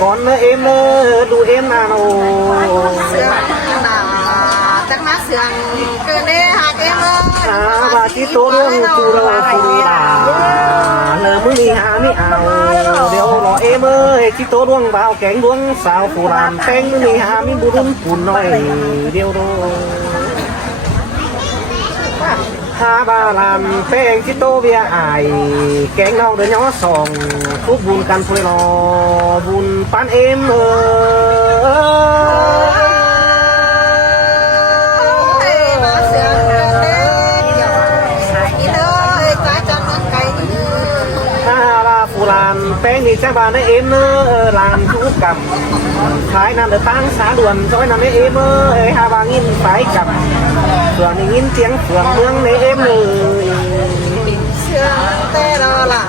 con nữa em nữa đủ em nào chắc má sườn cứ đi hạt em ơi bà chỉ tố luôn phù đâu phù đà lỡ mới đi hà mới ảo điều nó em ơi chỉ tố luôn vào cánh luôn sao phù làm tên mới đi hà mới bù đun phù nói điều đâu ha ba làm phèn chỉ tô bia ải kén nong đứa nhỏ sòng phút buồn căn phơi lò buồn pan em ha ba phù làm phèn thì chắc bà nói em làm chú cầm thái nam được tăng xá đuồn rồi nằm em ơi ha ba nghìn phải cầm phường thì nghìn tiếng phường hương này em ơi tê đó là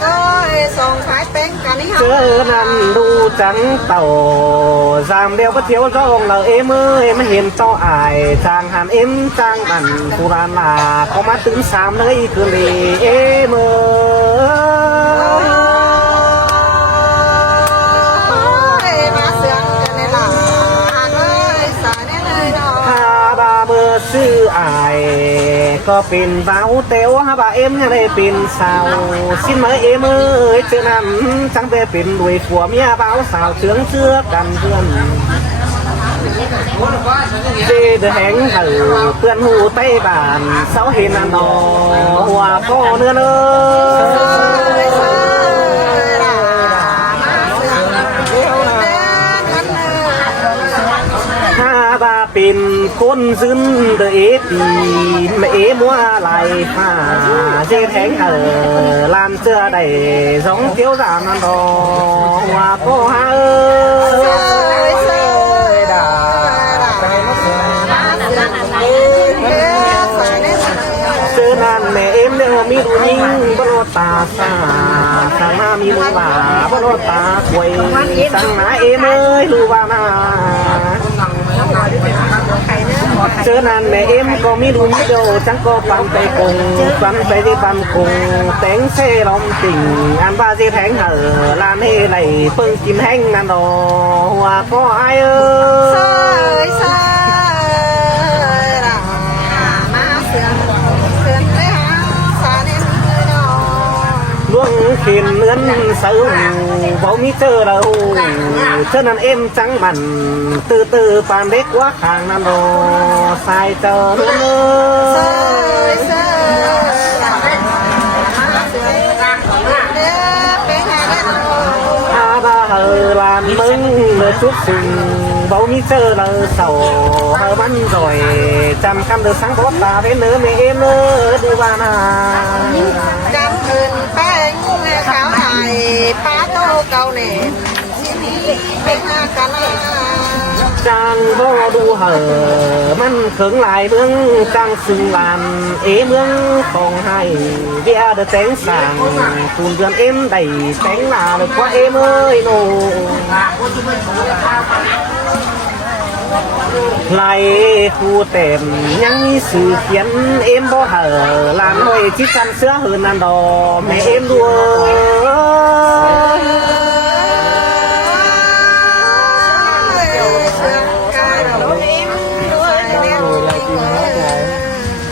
ơi song phải tên cả ní chớ nằm đu trắng tàu giảm đeo bất thiếu do là em ơi em hiền to ải chàng hàn em trang bản phù đàn là có mắt tướng xám nơi cường đi em ơi sư ải có pin báo téo ha bà em nhà đây pin sao xin mời em ơi chưa nằm chẳng về pin đuổi của mía báo sao trướng chưa cần vườn dê được hẹn thử tuần hù tay bàn sáu hình ăn đò hòa có nữa ba pin con dưng đợi mẹ mua lại phà dê thánh ở làm chưa đầy giống thiếu giảm ăn đò hòa cô ha ơi chưa nan mẹ em đều mi đủ nhinh bất lo ta xa sang na mi lu bà bất lo ta quay sang na em ơi lu bà na chớ nan mẹ em có mi đun đâu chẳng có bàn tay đi bàn cùng tén xe lòng tình ăn ba dê thánh hở lan hê này phương kim hanh ăn đồ hòa có ai ơi luôn khiến lươn sâu vô mi chờ đâu cho nên em trắng mặn từ từ bàn đế quá hàng năm đồ sai chờ nữa ba hờ làm mừng chút sừng bầu mi chờ là sầu hờ bắn rồi trăm cam được sáng bóp ta với nữa mẹ em nữa đi ba na trăm hương bánh kháo này phá tô cầu nè bên ha cả trang vô đu hởมันkhướng lại mương trang sừng làn ế mương phòng hay bia được tén sàng cùng vườn em đầy tén là được quá em ơi nô ไหลคู่เต็มยังมีสื่อเขียนเอ็มบ่เหอลานห้อยที่กันเสื้อหืนนันดอแม่เอ็มด้วย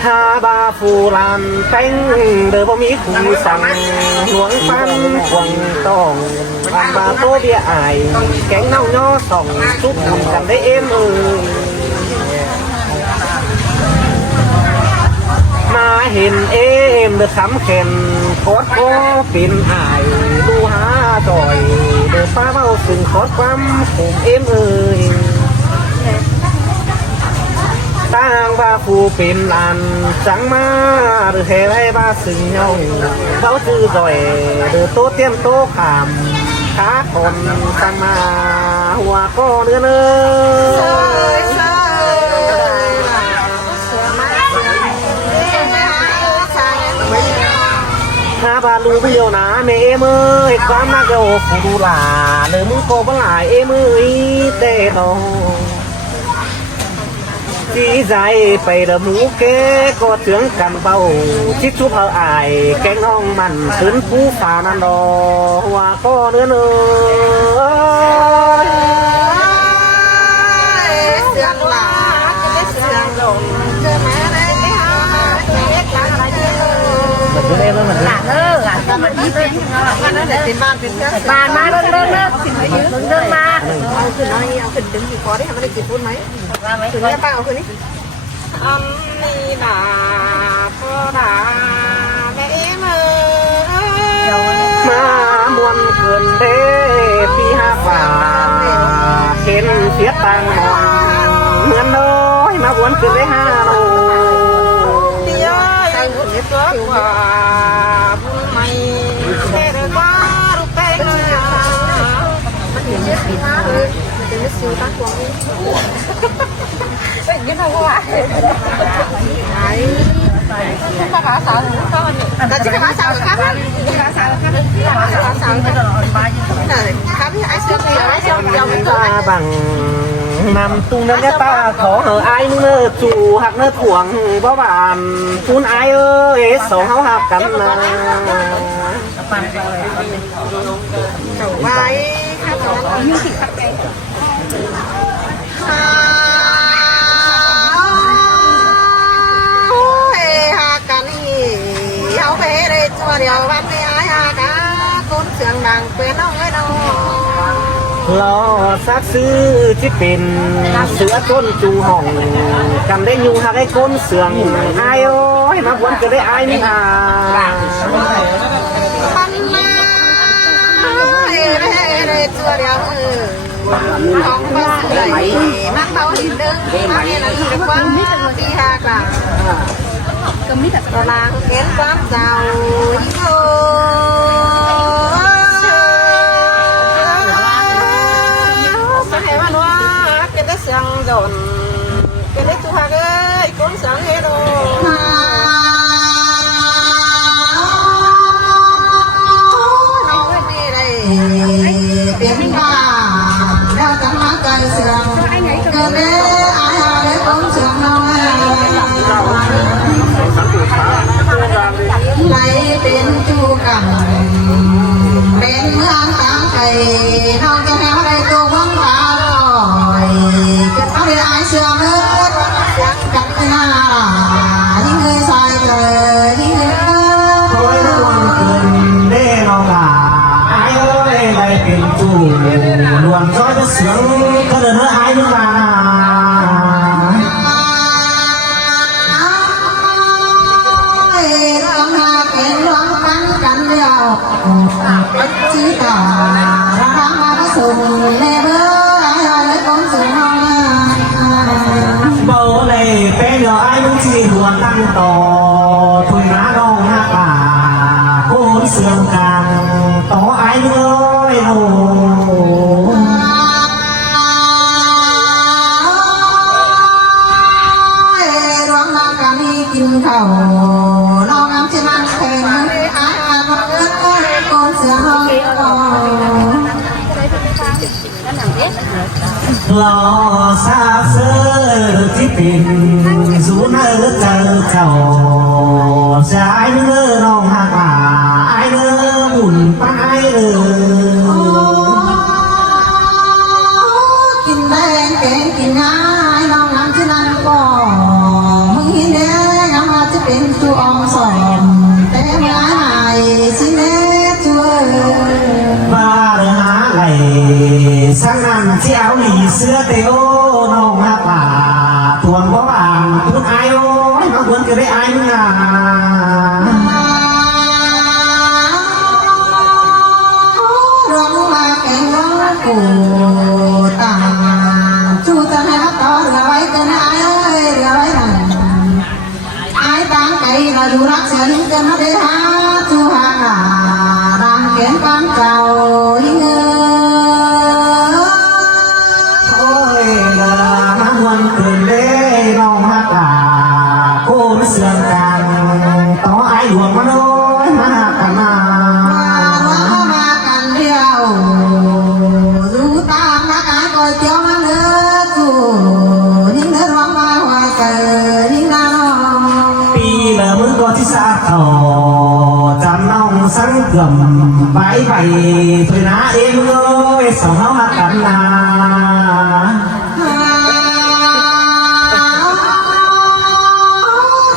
ถ้าบาฟูลานเต้งเดอบ่มีคู่สั่งหลวงปันคงต้องอันบาโตเบียอายแกงเน่าย่อส่องซุปกันได้เอ็มมาเห็นเอ็มเดือดขำเข็นโคตรก็เป็นอายดูหาจ่อยเดือดป้าเบาสึงโคตรความผมเอ็มต่างว่าผู้เป็นอันจังมาหรือเหตุให้บ้าซึ่งเงาเขาจื้อจ่อยหรือโตเตี้ยมโตขามขาคนตั้งมาหัวก็เนื้อถ้าบาลูเบี้ยวนะเมเมย์ความน่าจะโอ้ผู้ดูหลาหรือมึงโกบหลายเมย์เตะน้องที่ใจไปเดหมูเก๋ก็เถืองกันเบาชิดชุบเอาอายแกงน้องมันขึ้นผู้ฝ่านันดอว่าก็เนื้อเสียงหลาจะได้เสียงหลงเจอแม่ได้ไปหาเจ๊กลางอะไรเยอะ มันจะได้เหมือนหลังมันนี่เป็นมันนั่นแหละเป็นบ้านเป็นเพื่อนบ้านมาเดินมาเอาขึ้นเอาขึ้นดึงอยู่คอได้ทำไม่ได้กินพูดไหมถึงจะป้าเอาขึ้นนี่นี่ด่าพ่อด่าแม่เอ็มมามวนเกินเด้ปีห้าฝ่าเห็นเสียตังมอนเหมือนน้อยมาวนเกินได้ห้าโลเดียวยังหุ่นเตัวกว่าบุญไม่เท่เด็กว่ารูปเป็นมันเห็นเยอะปีห้าเลยมันจะไม่ซื้อตั้งตัวนี้เป็นยังไงวะไหนภาษาสาวก็แต่ที่ภาษาสาวครับภาษาสาวครับภาษาสาวครับพี่ไอ้เสื้อไอ้เสื้อเดียวมันตัวบังนำตุ้งนั้นตาขอไอ้เนื้อจู่หักเนื้อถ่วงเพราะว่าคุณไอ้สองเขาหักกันนะเจ้าไว้ข้าสอนยิ่งติดขัดใจเดียววันนี้ไอ้ฮากาคนเสียงดังเป็นน้องไอ้น้องรอซักซื้อที่เป็นเสือต้นจูห้องกันได้ยูหักได้ก้นเสืองไอ้โอ้ยมาวนก็ได้ไอ้นี่อ่ะปันมาเร่ตัวเดียวของบ้านเลยมักเบาหินดึงมาเนี่ยนะคือความที่ฮากาก็มีแต่ตารางเห็นความเจ้ายิ่งโง่สังเกตว่าน้องเป็นแต่เสียงโดนเป็นแต่ตัวเอ้ยก้มสังเกตดูน้องนี่เลยเป็นบ้าแล้วกำลังใจเสียงเกิดเด้อายได้ก้มเสียงน้องไหลเป็นจูกันเป็นเมืองต่างไทยน้องจะแถวใดตัววังตาลอยเกิดมาได้อายเสื่อมเลิศกันหน้ายิ่งเคยใส่เลยยิ่งเคยโอ้ยวันเกินเด้น้องล่ะไอ้เอ้ยไหลเป็นจูล้วนซอยจะเสียงก็เดินไอ้นึกมาจีตารามาส่งเล่เบอร์อะไรของสิ่งน้องเบาเลยเป็นเดี๋ยวไอ้มึงจีหัวตั้งต่อถุยน้าน้องหน้าป่าโคนเสื่อมกลางต่อไอ้เลยโอ้ รอซาเซอร์ที่เป็นสูนเจอเจ้าชายเนื้อน้องหักหายเนื้อบุญไปกินแดงแกงกินง่ายน้องน้ำที่นั่นก็มึงเห็นแน่ยังมาจะเป็นตัวอมสมแต่ไม่หายสิแน่ช่วยบ้าเรือหาไหลสังนั่นเจ้าหลีเสื้อเตียวน้องหักหาทวนบ่บางคุณไอ้โอ้ยมาควรจะได้ไอ้มึงอ่ะร้องมาแกงร้องกูตาชูจะให้รับต่อเรือไว้จะนายเอ้ยเรือไว้หนังไอ้ตางไก่เราดูรักเสียงจะมาได้หาชูหาดังเขียนความเจ้ายิ่งโอ้ยเรือมาวนเกินเด้น้องหักหาโอ้ไม่เสื่อมกันต่อไอ้หลวงมาโน้ยมาหักกันมามากันเดียวดูตามนักไอ้ก๋วยเตี๋ยวมาเนื้อจูยิ่งเนื้อร้องมาหัวใจยิ่งน่าปีละมือก็ที่สาทอจำน้องสังเกมใบใบเพื่อนาเองเลยสองเขาหักกันนา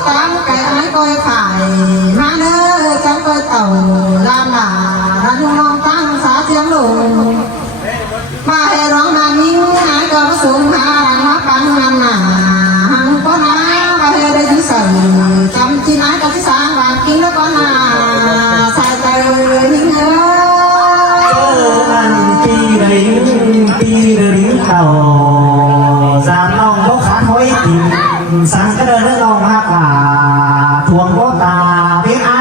ตามไก่ไอ้ก๋วยไข่มาเนื้อจังก๋วยเต่าลาหนาร้านน้องตั้งสาเสียงหลงมาให้ร้องนางยิ่งไอ้ก็มาสูงหามาปังนำหนาหังก็น้ามาให้ได้ที่ใส่จำที่ไหนก็ที่สางวางกินแล้วก็นาใส่ใจยิ่งเอ้มันปีเริงปีเริงเต่าจำน้องบ่ขาดห้อยติ่มสังกระเดินน้องหักหาทวงบ่ตาเพียงไอ้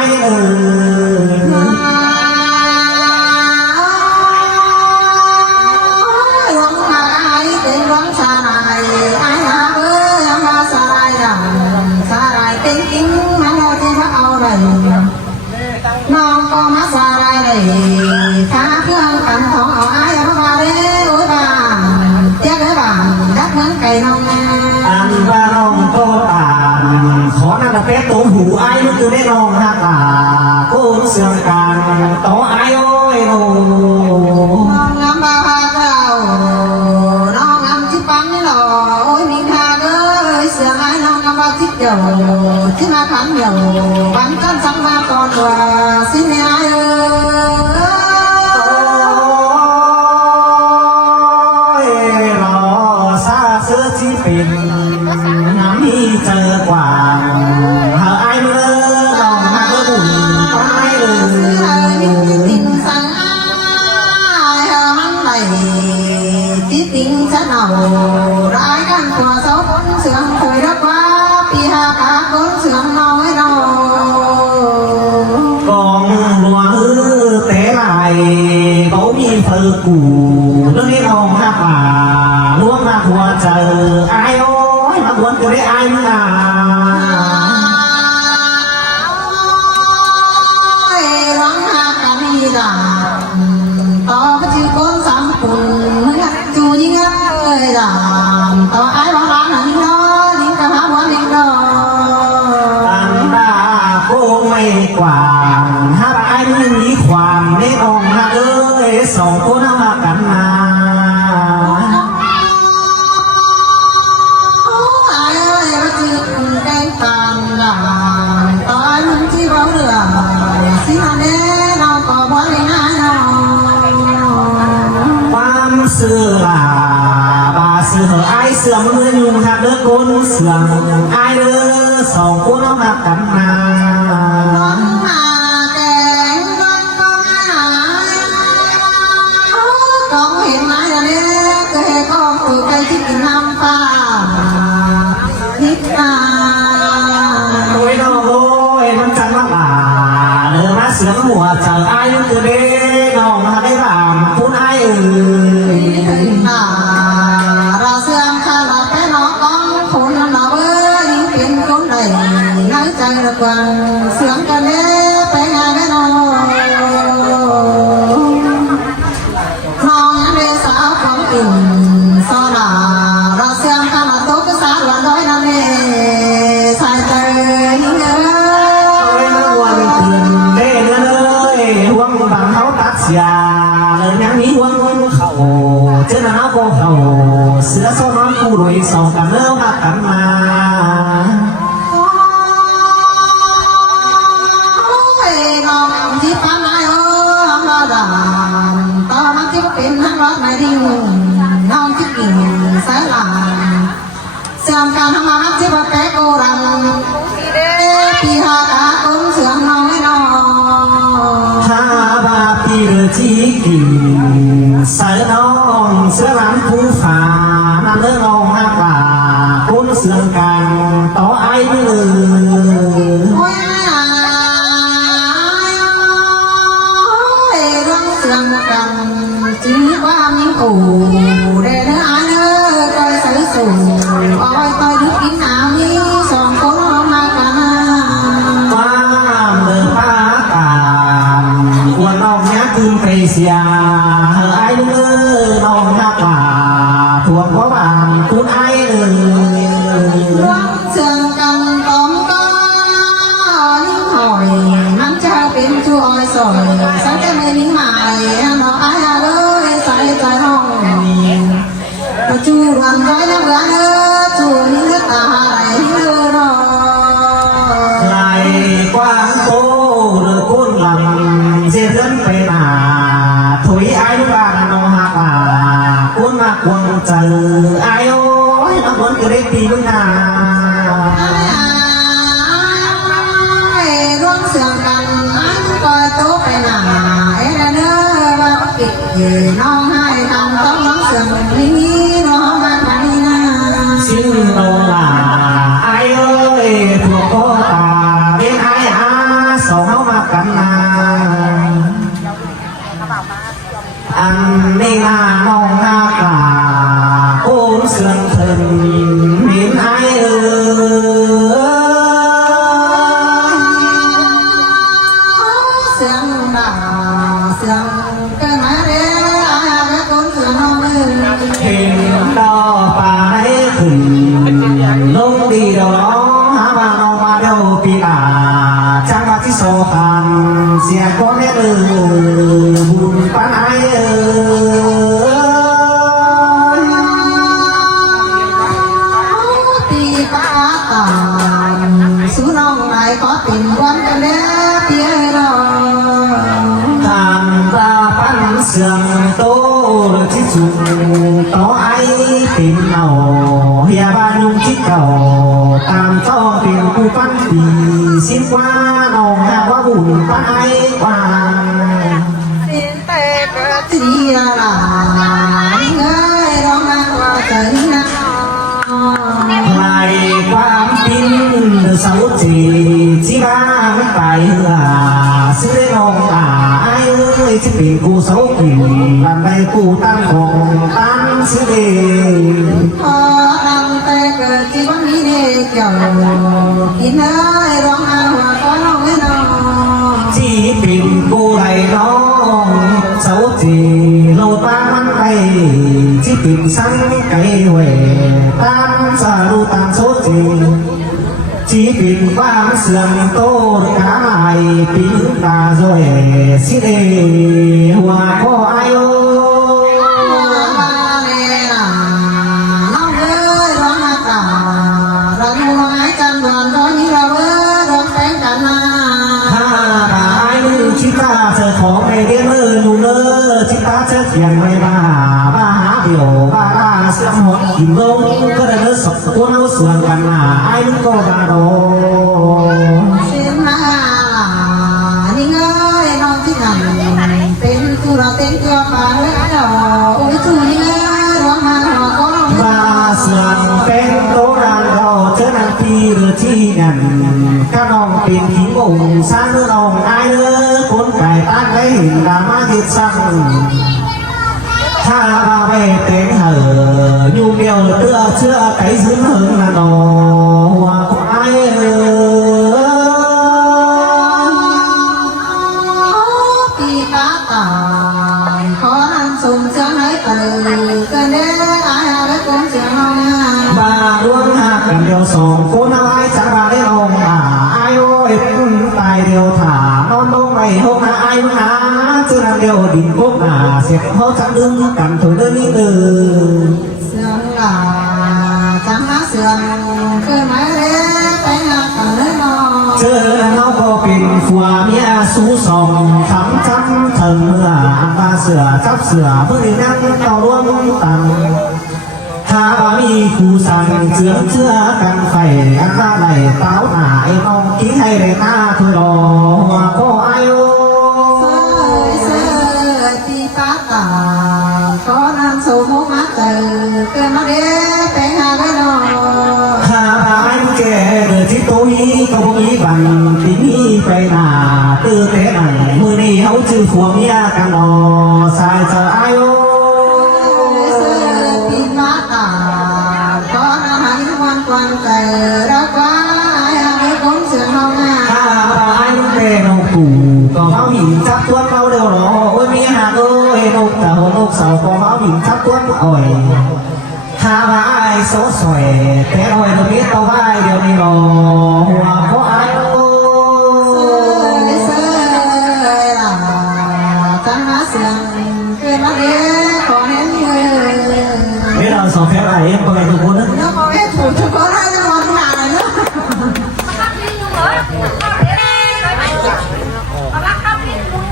ร้องมาไอ้เป็นร้องชาไอ้ไอ้หาเอ้ยมาสลายดังสลายเป็นกิ้งมาโมที่พระเอาไรน้องก็มาสลายเลยถ้าเพื่อนกันท้องเอาไอ้พระมาเด้อบ้านเจ้าเด้อบ้านดักเหมือนไก่น้องอันว่าน้องโตตานขอนั่งเป็ดตัวหูไอ้ลูกอยู่ในน้องหักหาโก้เสื่อมกันต่อไอ้โอ้ยโนน้องงามบ้าเราน้องงามชิปังนี่หล่อโอ้ยมีทาเอ้ยเสือไอ้น้องงามบ้าชิดเดียวที่มาขันเดียวบังกันสังมาตอนว่าสิเนียเอ้ยรอซาเสื้อที่เป็นน้ำมีเจอกว่าหาไอ้เมื่อน้องหักบุญไปเลยติ่งสังไอ้มันไหลที่ติ่งฉันเอาร้ายกันกว่าสาวคนเสื่อมเคยรักว่าปีหาตาคนเสื่อมน้อยเรากองหลวงเตะไหลเขามีเพื่อกูเรื่องนี้น้องหักป่าล่วงมาหัวเจอไอ้โอ้ยมาควรจะได้ไอ้มึงอ่ะร้องหากันนี่ด่าต่อพระชื่อคนสามคนจูยิ่งเอ้ยด่าต่อไอ้ร้องร้านหนึ่งน้อยยิ่งกะหาวันยิ่งน้อยอันดาโค้งไม่กว่าหักไอ้มึงมีความในองค์หักเอ้ยสองคนหักกันมาไอ้เอ้ยพระชื่อคนแกงตามด่าต่อไอ้มึงที่เราเรือสิฮะเน่เราก็บ่ได้ง่ายน้อย ความเสื่อบ่าเสื่อไอ้เสื่อมมือยุ่งหักเด้อคนเสื่อมไอ้เด้อสองคนหักกันมา โอ้ยน้องโอ้ยมันจังว่าป่าเดินมาเสือหัวเจอไอ้ลูกคือเด้น้องมาได้รำคุณไอ้เราเสื่อมข้าเราไปน้องก้องคนเราเอ้ยยิ่งเป็นคนใดน้อยใจระกวังเสื่อมกันเด้ไปงานแน่นอนน้องเรสาวของอื่นสอดา mai đi non chiếc gì sẽ làm xem cả năm mắt chỉ có cái cô rằng thì họ đã cũng sướng nói nó tha ba pi chi kỳ sai non sữa lắm phú phà năm đứa ngon ha bà cuốn sương càng tỏ ai nữa ôi ai rong sương càng chỉ qua miếng ủ để nó ai nữa coi sấy sủ ôi coi đứa kín nào như sòn cố mà cả qua mơ ba tàn quần nong nhát cưng cây xìa ai nữa nong nhát bà thuộc có bàn cuốn ai nữa sương càng tóm có những hỏi nắng trao bên chua oi sỏi sáng cái mê lính mại nó ai ơi say trái hồng nó chu đoàn gói nó gắn chu những nước ta lại hư đó lại quán cô được cuốn lòng dễ dẫn về mà thối ai bạn nó hạ bà cuốn mà quần chờ ai ơi nó muốn cứ đấy tìm nào ai rong sương càng anh coi tốt cái nào ấy là nữa ba bất kịp gì nó hai thằng có món sương lý nó mang phải xin đâu là ai ơi thuộc cô ta bên ai sầu háo mà cắn ăn đây là mong ha cả ôn sương thần bên ai sương đào sương cái má đấy ai biết con sương không hình đo bà ấy khỉnh lông đi đâu đó há bà nó mà đâu bị chẳng mà chỉ số tàn xe có nét buồn bán ai thì ta tàn xuống nông lại có tình quan cho bé phía đó tàn ta bắn sườn tô được chiếc dùng tó ai tìm nào hìa ba nhung chiếc cầu tạm cho tiền cu văn thì xin qua nào hạ quá buồn bán ai qua xin tê cơ chỉ là những người đó mang qua trời lại qua tin được sáu chỉ ba mấy bài là xin đến ông ai ơi chỉ vì cô xấu tình làm đây cô tan hồn tan xin đi đang tê cơ chỉ có nghĩ để chờ kín ơi đó mang qua có nói nó chỉ tìm cô này nó xấu gì lâu ta mang tay chỉ tìm sẵn cây huệ tan xa lưu tan số gì chỉ tìm vang sườn tô cá mài tính ta rồi xin đi hòa có ai ơi chúng ta sẽ khó ngày đêm ơi nụ nơ chúng ta sẽ thiền với bà há biểu bà sẽ một kìm lông có thể nó sọc cuốn áo sườn gần là ai cũng có bà đồ xin là những ơi non chỉ nằm tên tu là tên cho bà lấy đầu ôi chú những ơi đó mà có bà sườn tên tố đàn đồ chớ nàng thi được chi nhận các nòng tìm khí bụng xa nước nòng ai nữa cuốn cải tan cái hình đà má thịt xăng tha ba về tên hở nhu điều đưa chưa cái dưỡng hứng là nò hoa ai thì ta tàn khó ăn sùng sướng ấy từ cơn đế ai biết cũng sướng không bà luôn hạ cầm điều sòng cô nào ai chẳng bà đến ông ai ơi tài điều thả non đâu mày hôm nay ai cũng há chưa làm điều đình quốc xẹp hốt chẳng đứng cầm thổi đơn đi từ sướng là chẳng má sướng cơ máy đế tay hạ cầm lấy nó chưa nó có bình phùa mía สู้สองคำจำเถิงเมื่อมาเสือจับเสือเมื่อนั่งต่อร่วมตังถ้ามีคู่สั่งเชื่อเชื่อกันไฟอันละไหลเต้าหน้าไอ้น้องกินให้ได้หน้าคือรอหัวก็อายุ เสยตีปากตาขอนำสู่มุกมาเจอเกินมาเด้ไปหาได้หนอ ข้าพายแก่เดือดที่ตัวนี้ก็บ่มีบังที่นี่ไปหน้าตื้อเตะหนังมือนี้เขาชื่อผัวเมียกันนอสายเจออายุ เสยตีปากตาขอนำให้วันกวนเจอรักว่าให้คนเสือเฮางา ข้าพายแก่นกปู่ก็เขาหินจับตัวเขาเดียวรอโอ้ยมีหาเอ้ยนกแต่หัวนกเสาก็เขาหินจับตัวอ่อยถ้าว่าไอ้โซ่สวยแต่อ่อยตรงนี้ต้องว่าเดี๋ยวนี้รอหัวเพราะอายุ เสยล่ะจังหาเสียงเกินมาเด้ขอเน้นเลย เวลาสอบแพ้อะไรก็ไม่ถูกคนนะ แล้วก็ไม่ถูกทุกคนให้จะมองหน้าเลยเนาะ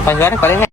ไปเงินก่อนได้ไง